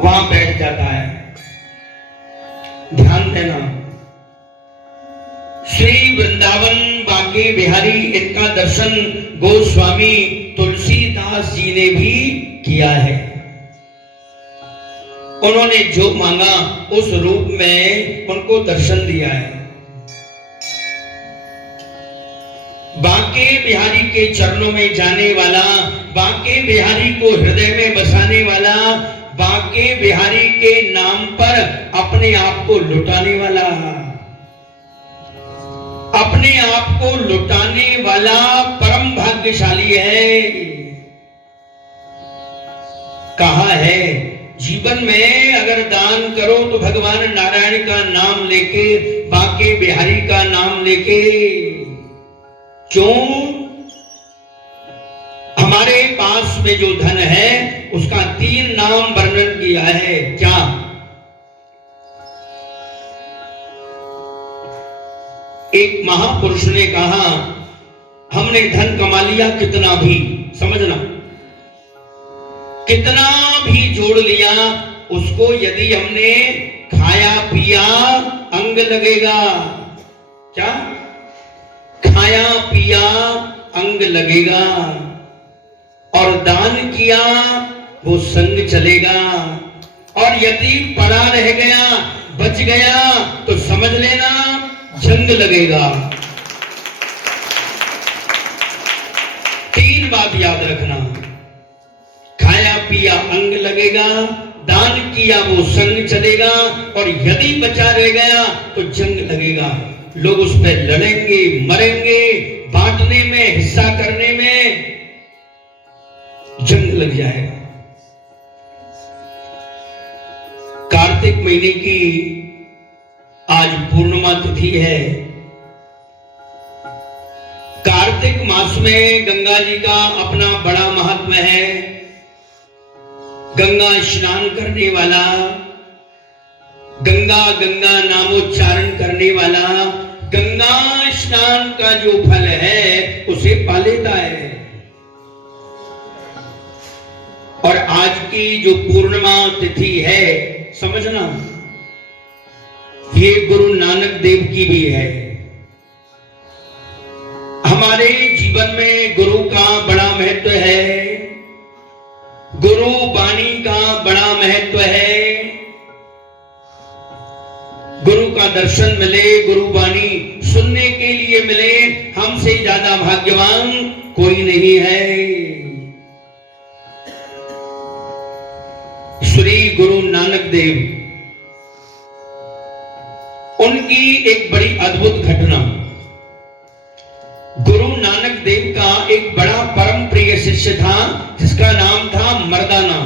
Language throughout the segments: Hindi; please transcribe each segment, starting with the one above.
वहां बैठ जाता है। ध्यान देना, श्री वृंदावन बांके बिहारी, इनका दर्शन गोस्वामी तुलसीदास जी ने भी किया है। उन्होंने जो मांगा उस रूप में उनको दर्शन दिया है। बांके बिहारी के चरणों में जाने वाला, बांके बिहारी को हृदय में बसाने वाला, बांके बिहारी के नाम पर अपने आप को लुटाने वाला, अपने आप को लुटाने वाला परम भाग्यशाली है। कहा है जीवन में अगर दान करो तो भगवान नारायण का नाम लेके, बांके बिहारी का नाम लेके। क्यों? हमारे पास में जो धन है उसका 3 नाम वर्णन किया है। क्या? एक महापुरुष ने कहा हमने धन कमा लिया कितना भी, समझना, कितना भी जोड़ लिया, उसको यदि हमने खाया पिया अंग लगेगा। क्या? खाया पिया अंग लगेगा। और दान किया वो संग चलेगा। और यदि पड़ा रह गया, बच गया, तो समझ लेना जंग लगेगा। 3 बात याद रखना, खाया पिया अंग लगेगा, दान किया वो संग चलेगा, और यदि बचा रह गया तो जंग लगेगा। लोग उस पर लड़ेंगे, मरेंगे, बांटने में, हिस्सा करने में जंग लग जाएगा। कार्तिक महीने की आज पूर्णिमा तिथि है। कार्तिक मास में गंगा जी का अपना बड़ा महत्व है। गंगा स्नान करने वाला, गंगा गंगा नामोच्चारण करने वाला, गंगा स्नान का जो फल है उसे पा लेता है। और आज की जो पूर्णिमा तिथि है, समझना, ये गुरु नानक देव की भी है। हमारे जीवन में गुरु का बड़ा महत्व है, गुरु वाणी का बड़ा महत्व है। गुरु का दर्शन मिले, गुरु वाणी सुनने के लिए मिले, हमसे ज्यादा भाग्यवान कोई नहीं है। श्री गुरु नानक देव, उनकी एक बड़ी अद्भुत घटना। गुरु नानक देव का एक बड़ा परम प्रिय शिष्य था जिसका नाम था मर्दाना।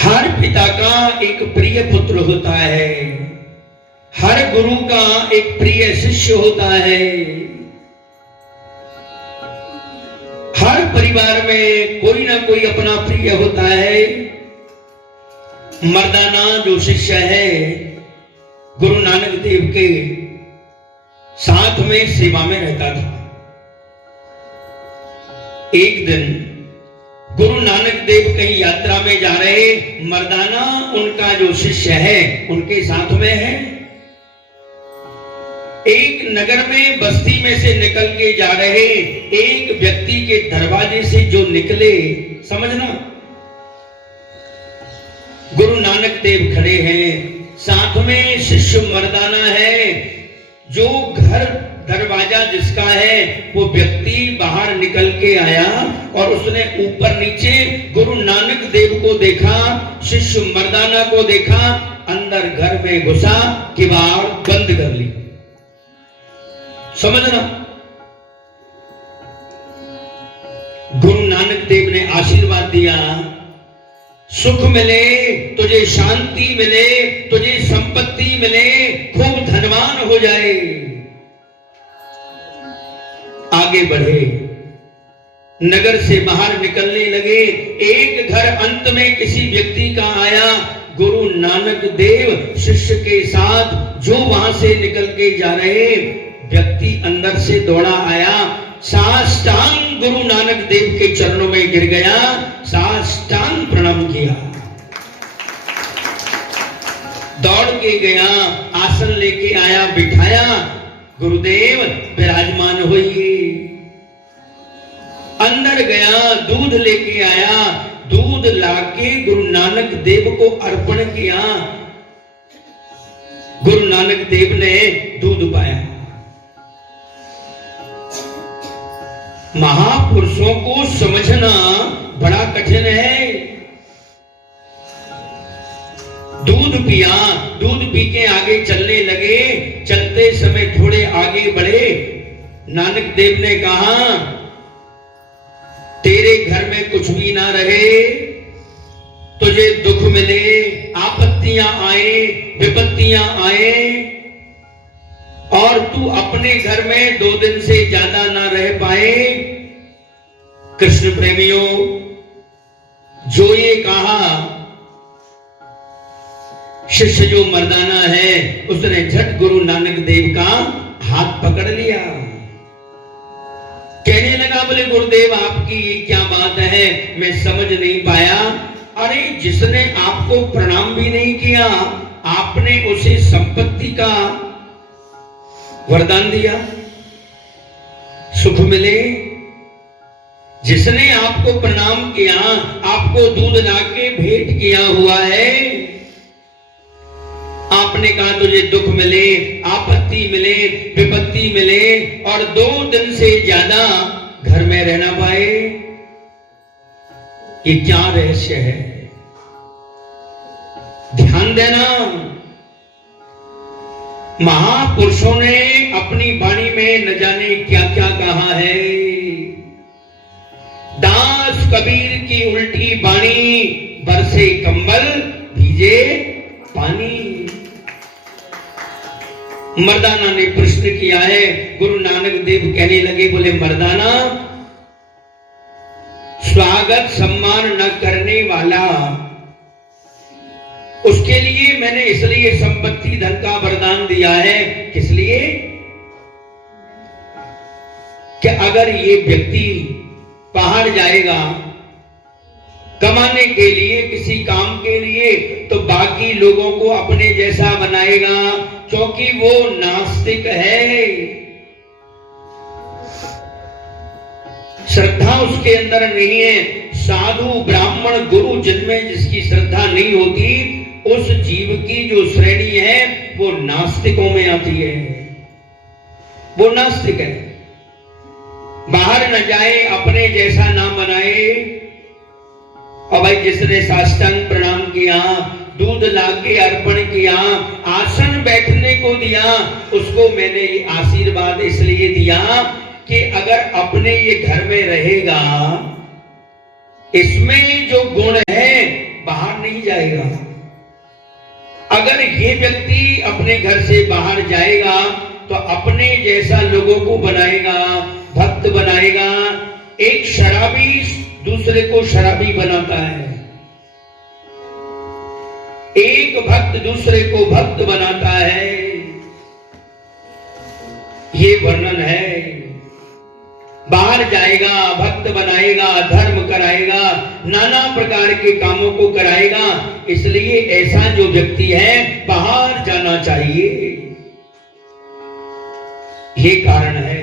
हर पिता का एक प्रिय पुत्र होता है, हर गुरु का एक प्रिय शिष्य होता है। हर परिवार में कोई ना कोई अपना प्रिय होता है। मर्दाना जो शिष्य है गुरु नानक देव के साथ में सेवा में रहता था। एक दिन गुरु नानक देव कहीं यात्रा में जा रहे, मर्दाना उनका जो शिष्य है उनके साथ में है। एक नगर में बस्ती में से निकल के जा रहे, एक व्यक्ति के दरवाजे से जो निकले, समझना, गुरु नानक देव खड़े हैं, साथ में शिष्य मर्दाना है। जो घर दरवाजा जिसका है वो व्यक्ति बाहर निकल के आया और उसने ऊपर नीचे गुरु नानक देव को देखा, शिष्य मर्दाना को देखा, अंदर घर में घुसा, किवाड़ बंद कर ली। समझना, गुरु नानक देव ने आशीर्वाद दिया, सुख मिले तुझे, शांति मिले तुझे, संपत्ति मिले, खूब धनवान हो जाए। आगे बढ़े, नगर से बाहर निकलने लगे। एक घर अंत में किसी व्यक्ति का आया। गुरु नानक देव शिष्य के साथ जो वहां से निकल के जा रहे, व्यक्ति अंदर से दौड़ा आया, साष्टांग गुरु नानक देव के चरणों में गिर गया, साष्टांग प्रणाम किया। दौड़ के गया, आसन लेके आया, बिठाया, गुरुदेव विराजमान होइए। अंदर गया, दूध लेके आया, दूध लाके गुरु नानक देव को अर्पण किया। गुरु नानक देव ने दूध पाया। महापुरुषों को समझना बड़ा कठिन है। दूध पिया, दूध पी के आगे चलने लगे। चलते समय थोड़े आगे बढ़े, नानक देव ने कहा, तेरे घर में कुछ भी ना रहे, तुझे दुख मिले, आपत्तियां आए, विपत्तियां आए, और तू अपने घर में 2 दिन से ज्यादा ना रह पाए। कृष्ण प्रेमियों, जो ये कहा, शिष्य जो मर्दाना है, उसने झट गुरु नानक देव का हाथ पकड़ लिया। कहने लगा, बोले गुरुदेव आपकी ये क्या बात है, मैं समझ नहीं पाया। अरे जिसने आपको प्रणाम भी नहीं किया, आपने उसे संपत्ति का वरदान दिया, सुख मिले। जिसने आपको प्रणाम किया, आपको दूध लाके भेंट किया हुआ है, आपने कहा तुझे दुख मिले, आपत्ति मिले, विपत्ति मिले, और 2 दिन से ज्यादा घर में रहना पाए, ये क्या रहस्य है? ध्यान देना, महापुरुषों ने अपनी वाणी में न जाने क्या क्या कहा है। दास कबीर की उल्टी वाणी, बरसे कंबल भीजे पानी। मर्दाना ने प्रश्न किया है, गुरु नानक देव कहने लगे, बोले मर्दाना, स्वागत सम्मान न करने वाला, उसके लिए मैंने इसलिए संपत्ति धन का वरदान दिया है। किस लिए? कि अगर ये व्यक्ति बाहर जाएगा कमाने के लिए, किसी काम के लिए, तो बाकी लोगों को अपने जैसा बनाएगा, क्योंकि वो नास्तिक है। श्रद्धा उसके अंदर नहीं है। साधु ब्राह्मण गुरु जिनमें जिसकी श्रद्धा नहीं होती, उस जीव की जो श्रेणी है वो नास्तिकों में आती है। वो नास्तिक है। बाहर न जाए, अपने जैसा ना बनाए। और भाई जिसने साष्टांग प्रणाम किया, दूध लाके अर्पण किया, आसन बैठने को दिया, उसको मैंने ये आशीर्वाद इसलिए दिया कि अगर अपने ये घर में रहेगा, इसमें जो गुण है बाहर नहीं जाएगा। अगर ये व्यक्ति अपने घर से बाहर जाएगा तो अपने जैसा लोगों को बनाएगा, भक्त बनाएगा। एक शराबी दूसरे को शराबी बनाता है, एक भक्त दूसरे को भक्त बनाता है। ये वर्णन है। बाहर जाएगा, भक्त बनाएगा, धर्म कराएगा, नाना प्रकार के कामों को कराएगा। इसलिए ऐसा जो व्यक्ति है बाहर जाना चाहिए, ये कारण है।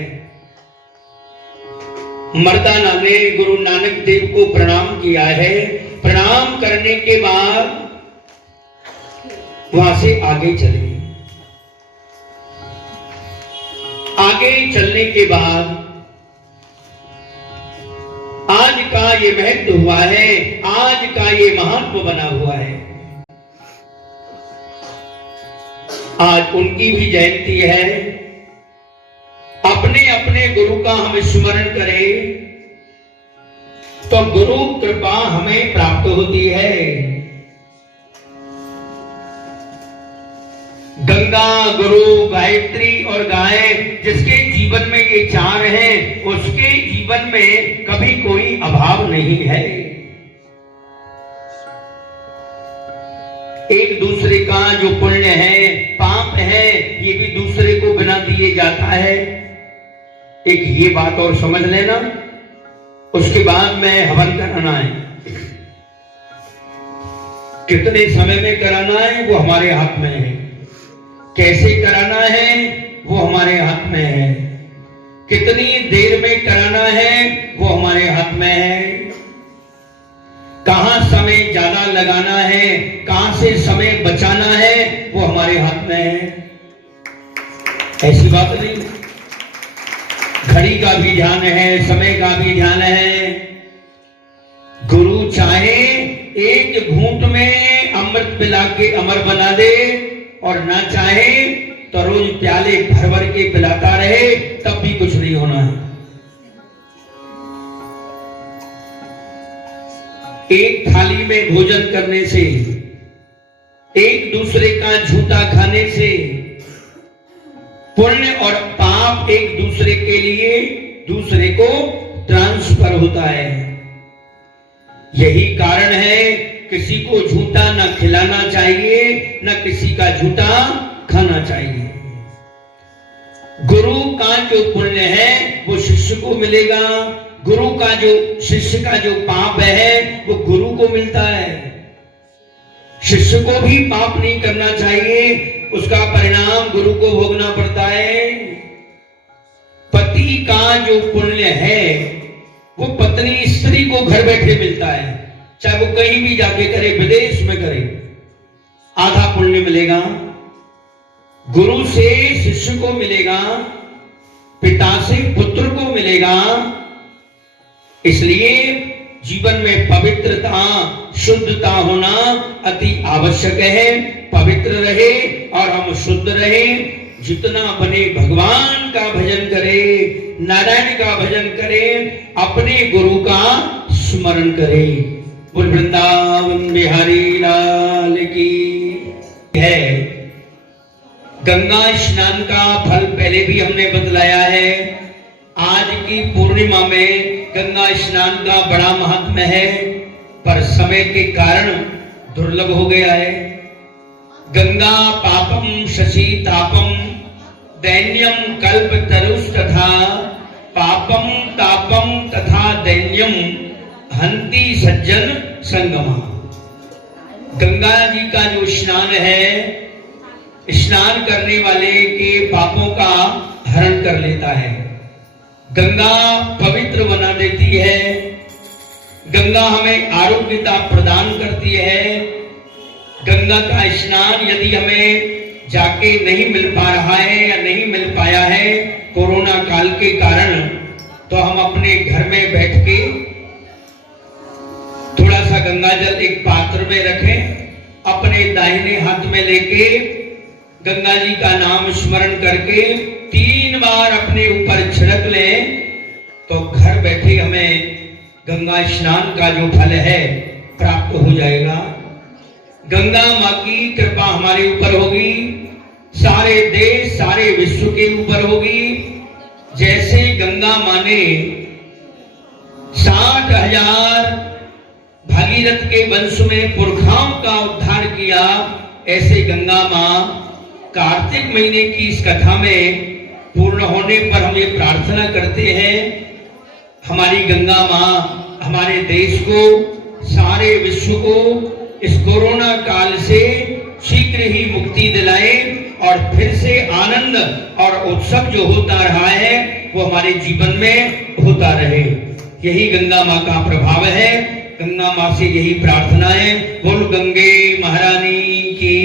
मर्दाना ने गुरु नानक देव को प्रणाम किया है। प्रणाम करने के बाद वहां से आगे चले। आगे चलने के बाद आज का ये महत्व हुआ है, आज का ये महत्व बना हुआ है। आज उनकी भी जयंती है। अपने अपने गुरु का हम स्मरण करें तो गुरु कृपा हमें प्राप्त होती है। गंगा, गुरु, गायत्री और गाय, जिसके जीवन में ये 4 हैं, उसके जीवन में कभी कोई अभाव नहीं है। एक दूसरे का जो पुण्य है, पाप है, ये भी दूसरे को बिना दिए जाता है। एक ये बात और समझ लेना। उसके बाद में हवन कराना है। कितने समय में कराना है वो हमारे हाथ में है। कैसे कराना है वो हमारे हाथ में है, कितनी देर में कराना है वो हमारे हाथ में है, कहां समय ज्यादा लगाना है, कहां से समय बचाना है वो हमारे हाथ में है। ऐसी बात नहीं, घड़ी का भी ध्यान है, समय का भी ध्यान है। गुरु चाहे एक घूंट में अमृत पिला के अमर बना दे और ना चाहे तो रोज प्याले भर भर के पिलाता रहे, तब भी कुछ नहीं होना है। एक थाली में भोजन करने से, एक दूसरे का झूठा खाने से पुण्य और पाप एक दूसरे के लिए दूसरे को ट्रांसफर होता है। यही कारण है किसी को झूठा ना खिलाना चाहिए, ना किसी का झूठा खाना चाहिए। गुरु का जो पुण्य है वो शिष्य को मिलेगा, गुरु का जो शिष्य का जो पाप है वो गुरु को मिलता है। शिष्य को भी पाप नहीं करना चाहिए, उसका परिणाम गुरु को भोगना पड़ता है। पति का जो पुण्य है वो पत्नी स्त्री को घर बैठे मिलता है, चाहे वो कहीं भी जाके करे, विदेश में करे, आधा पुण्य मिलेगा। गुरु से शिष्य को मिलेगा, पिता से पुत्र को मिलेगा। इसलिए जीवन में पवित्रता, शुद्धता होना अति आवश्यक है। पवित्र रहे और हम शुद्ध रहे, जितना बने भगवान का भजन करे, नारायण का भजन करे, अपने गुरु का स्मरण करे। बोल वृंदावन बिहारी लाल की है। गंगा स्नान का फल पहले भी हमने बतलाया है। आज की पूर्णिमा में गंगा स्नान का बड़ा महत्व है, पर समय के कारण दुर्लभ हो गया है। गंगा पापम शशि तापम दैन्यम कल्प तरुष तथा पापम तापम तथा दैन्यम हंति सज्जन संगमा। गंगा जी का जो स्नान है, स्नान करने वाले के पापों का हरण कर लेता है। गंगा पवित्र बना देती है। गंगा हमें आरोग्यता प्रदान करती है। गंगा का स्नान यदि हमें जाके नहीं मिल पा रहा है या नहीं मिल पाया है कोरोना काल के कारण, तो हम अपने घर में बैठ के थोड़ा सा गंगा जल एक पात्र में रखें, अपने दाहिने हाथ में लेके गंगा जी का नाम स्मरण करके 3 बार अपने ऊपर छिड़क लें, तो घर बैठे हमें गंगा स्नान का जो फल है प्राप्त हो जाएगा। गंगा माँ की कृपा हमारे ऊपर होगी, सारे देश सारे विश्व के ऊपर होगी। जैसे गंगा माँ ने 60,000 भागीरथ के वंश में पुरखाओं का उद्धार किया, ऐसे गंगा माँ कार्तिक महीने की इस कथा में पूर्ण होने पर हम ये प्रार्थना करते हैं, हमारी गंगा माँ हमारे देश को, सारे विश्व को इस कोरोना काल से शीघ्र ही मुक्ति दिलाए और फिर से आनंद और उत्सव जो होता रहा है वो हमारे जीवन में होता रहे। यही गंगा माँ का प्रभाव है। गंगा माँ से यही प्रार्थना है। बोल गंगे महारानी की।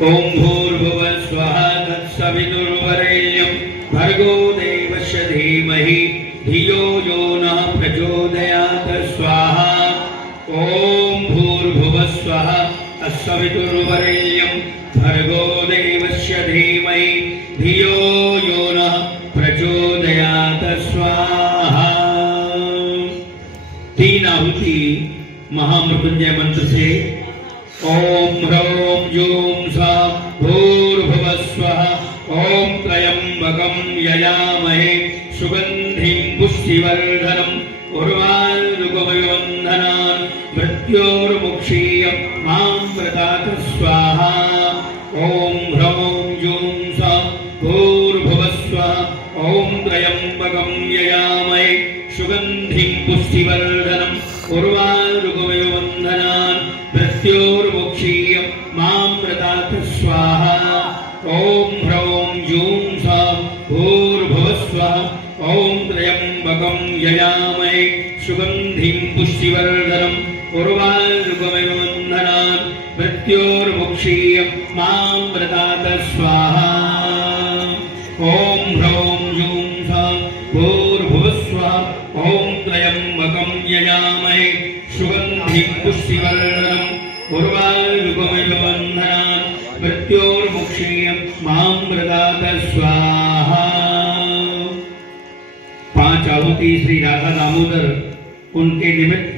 ओम भूर्भुवः स्वः तत्सवितुर्वरेण्यं भर्गो देवस्य धीमहि धियो यो नः प्रचोदयात् स्वाहा। ओम भूर्भुवः स्वः तत्सवितुर्वरेण्यं भर्गो देवस्य धीमहि धियो यो नः प्रचोदयात् स्वाहा। 3 आहुति महामृत्युंजय मंत्र से ओम ह्रौं जूं स्वाहा भूर्भुवः स्वः ओम त्र्यंबकं यजामहे सुगंधिं पुष्टिवर्धनम् उर्वारुकमयवन्धनान् मृत्योर्मुक्षीयं मामृतात् स्वाहा। ओम ह्रौं जूं स्वाहा भूर्भुवः स्वः ओम त्र्यंबकं यजामहे सुगंधिं पुष्टिवर्धनम् उर्वारुकमयवन्धनान् मृत्योर्मुक्षीयं मामृतात् सुगंधिं पुष्टिवर्धनम् उर्वारुकमिव वन्दनान् मृत्योर्मुक्षीयं मां व्रतात स्वाहा। ॐ ह्रौं जूं सः भूर्भुवस्वः ॐ त्र्यम्बकं यजामहे सुगन्धिं पुष्टिवर्धनम् उर्वारुकमिव वन्दनान् मृत्योर्मुक्षीयं मां व्रतात स्वाहा। 5 आहुति श्री राधा दामोदर उनके निमित्त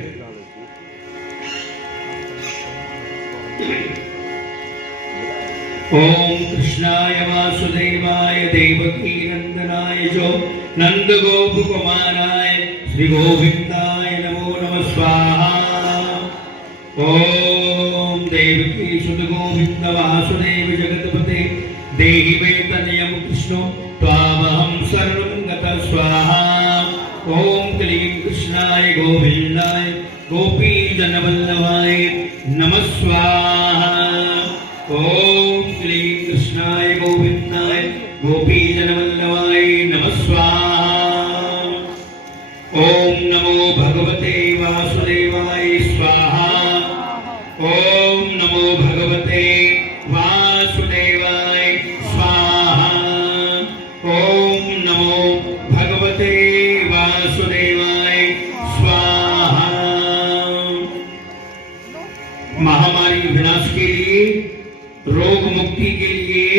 ओम कृष्णाय वासुदेवाय देवकी नंदनाय जो नंद गोप कुमाराय श्री गोविंदाय नमो नमः स्वाहा। ओम देवकी सुत गोविंद वासुदेव जगतपते देहि मे तनयं कृष्णो त्वामहं शरणं गतः स्वाहा। ओम क्लीं कृष्णाय गोविंदाय गोपी जनवल्लभाय नमः स्वाहा। ओम क्लीं कृष्णाय गोविंदाय गोपी जनवल्लभाय नमः स्वाहा। ओम नमो भगवते वासुदेवाय स्वाहा। ओम नमो भगवते वासुदेवाय स्वाहा। ओम नमो भगवते वासुदेवाय स्वाहा। महामारी विनाश के लिए, रोग मुक्ति के लिए,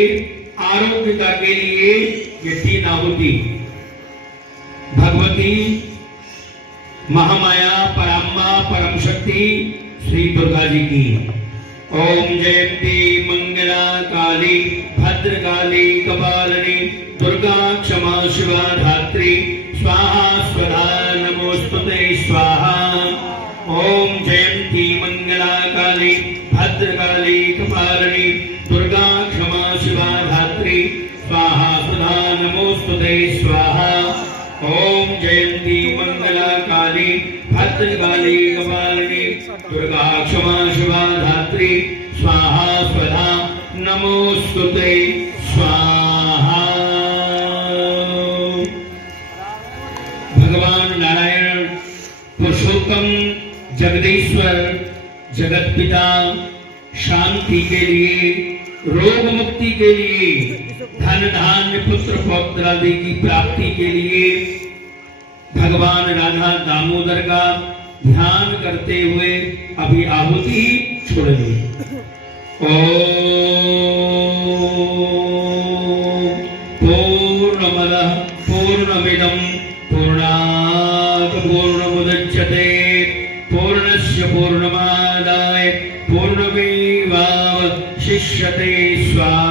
आरोग्यता के लिए ये 3 आहुति भगवती महामाया पराम्बा परम शक्ति श्री दुर्गा जी की। ओम जयंती मंगला काली भद्रकाली कपालिनी दुर्गा क्षमा शिवा धात्री स्वाहा स्वधा नमोस्तुते स्वाहा। ओम जयंती मंगला काली भद्रकाली कपालिनी दुर्गा क्षमा शिवा धात्री स्वाहा स्वधा नमोस्तुते स्वाहा। ओम जयंती मंगला काली भद्रकाली कपालिनी दुर्गा क्षमा शिवा धात्री स्वाहा स्वधा नमोस्तुते स्वाहा। भगवान नारायण पुरुषोत्तम जगदीश्वर जगत पिता शांति के लिए, रोग मुक्ति के लिए, धन धान्य पुत्र पौत्र आदि की प्राप्ति के लिए भगवान राधा दामोदर का ध्यान करते हुए अभी आहुति छोड़ दी। ओम पूर्णमदः पूर्णमिदं पूर्णात् पूर्णमुदच्यते पूर्णस्य पूर्णमादाय पूर्णमेवावशिष्यते स्वाहा।